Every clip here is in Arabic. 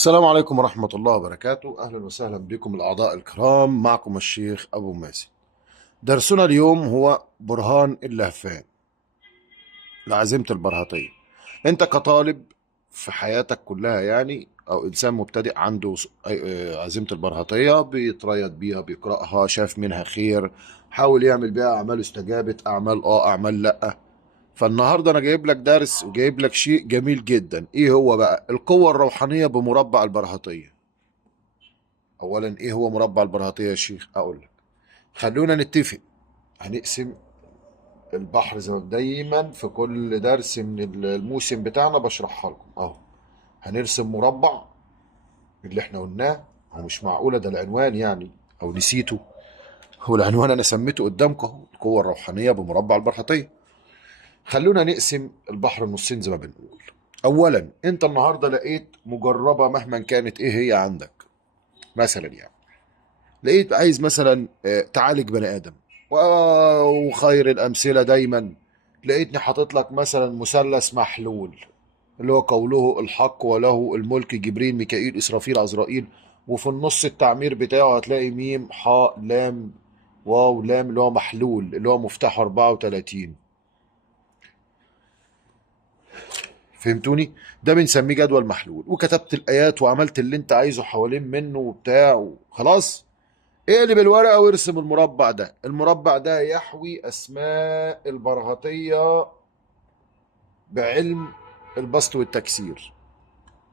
السلام عليكم ورحمة الله وبركاته. أهلا وسهلا بكم الأعضاء الكرام، معكم الشيخ أبو مازن. درسنا اليوم هو برهان اللهفان لعزيمة البرهطية. أنت كطالب في حياتك كلها يعني، أو إنسان مبتدئ عنده عزيمة البرهطية، بيتريض بيها، بيقرأها، شاف منها خير، حاول يعمل بيها أعمال استجابت، أعمال أعمال لأ. فالنهارده انا جايب لك درس وجايب لك شيء جميل جدا. ايه هو بقى؟ القوة الروحانية بمربع البرهطية. اولا، ايه هو مربع البرهطية يا شيخ؟ اقول لك. خلونا نتفق. هنقسم البحر زي ما دايما في كل درس من الموسم بتاعنا بشرحها لكم اهو. هنرسم مربع اللي احنا قلناه. هو مش معقولة ده العنوان يعني، او نسيته؟ هو العنوان انا سميته قدامكم اهو، القوة الروحانية بمربع البرهطية. خلونا نقسم البحر نصين زي ما بنقول. اولا، انت النهارده لقيت مجربة مهما كانت ايه هي عندك. مثلا يعني لقيت عايز مثلا تعالج بني ادم، وخير الامثله دايما لقيتني حاطط لك مثلا مثلث محلول، اللي هو قوله الحق وله الملك، جبريل ميكائيل اسرافيل عزرائيل. وفي النص التعمير بتاعه هتلاقي ميم حاء لام واو لام، اللي هو محلول، اللي هو مفتاح 34. فهمتوني؟ ده بنسميه جدول محلول. وكتبت الايات وعملت اللي انت عايزه حوالين منه وبتاع خلاص. اقلب الورقة وارسم المربع ده. المربع ده يحوي أسماء البرهطية بعلم البسط والتكسير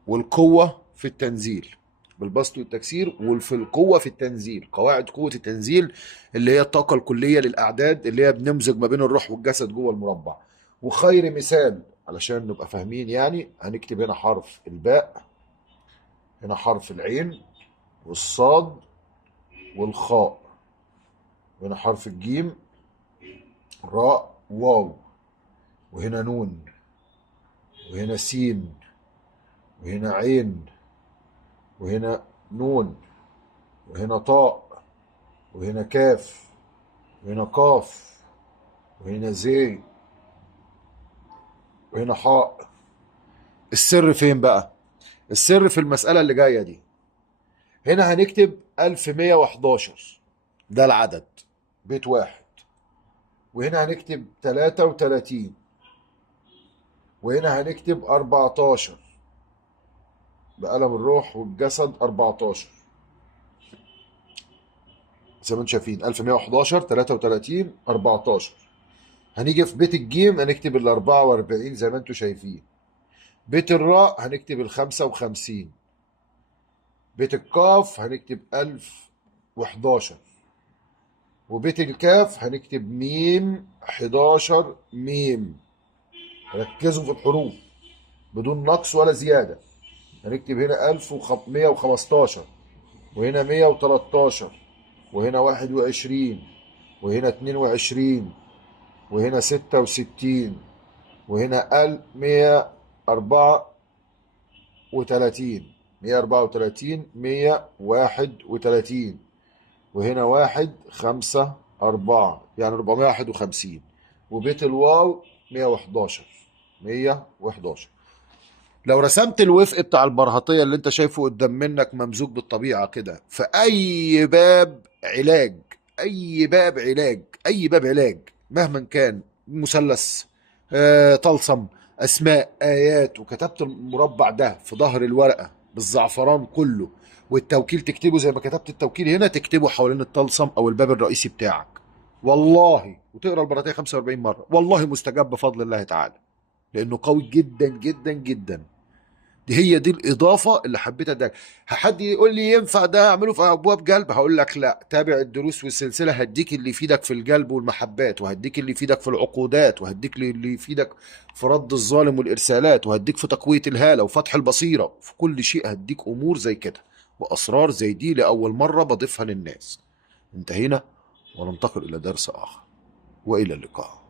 والقوة في التنزيل. بالبسط والتكسير وفي القوة في التنزيل، قواعد قوة التنزيل اللي هي الطاقة الكلية للأعداد، اللي هي بنمزج ما بين الروح والجسد جوه المربع. وخير مثال علشان نبقى فاهمين يعني، هنكتب هنا حرف الباء، هنا حرف العين والصاد والخاء، هنا حرف الجيم راء واو، وهنا نون، وهنا سين، وهنا عين، وهنا نون، وهنا طاء، وهنا كاف، وهنا قاف، وهنا زي، وهنا حاء. السر فين بقى؟ السر في المسألة اللي جاية دي. هنا هنكتب 1111، ده العدد، بيت واحد. وهنا هنكتب 33، وهنا هنكتب 14 بقلم الروح والجسد 14. زي ما انتم شايفين 1111 33 14. هنيجي في بيت الجيم هنكتب ال 44 زي ما انتم شايفين. بيت الراء هنكتب ال 55. بيت القاف هنكتب 1011. وبيت الكاف هنكتب ميم 11 ميم. ركزوا في الحروف بدون نقص ولا زيادة. هنكتب هنا 1115، وهنا 113، وهنا 21، وهنا 22، وهنا 66، وهنا 134، 134، 131، وهنا 154 يعني 451. وبيت الواو 111، 111. لو رسمت الوفق بتاع البرهطية اللي انت شايفه قدام منك ممزوج بالطبيعة كده، في اي باب علاج، اي باب علاج، اي باب علاج مهما كان، مثلث، طلسم، اسماء، ايات، وكتبت المربع ده في ظهر الورقة بالزعفران كله، والتوكيل تكتبه زي ما كتبت التوكيل هنا، تكتبه حوالين الطلسم او الباب الرئيسي بتاعك. والله وتقرا البرهطية 45 مرة، والله مستجاب بفضل الله تعالى، لانه قوي جدا جدا جدا. هي دي الاضافه اللي حبيت اديها. حد يقول لي ينفع ده اعمله في ابواب قلب؟ هقول لك لا، تابع الدروس والسلسله، هديك اللي يفيدك في القلب والمحبات، وهديك اللي يفيدك في العقودات، وهديك اللي يفيدك في رد الظالم والارسالات، وهديك في تقويه الهاله وفتح البصيره، في كل شيء هديك امور زي كده واسرار زي دي لاول مره بضيفها للناس. انتهينا وننتقل الى درس اخر، والى اللقاء.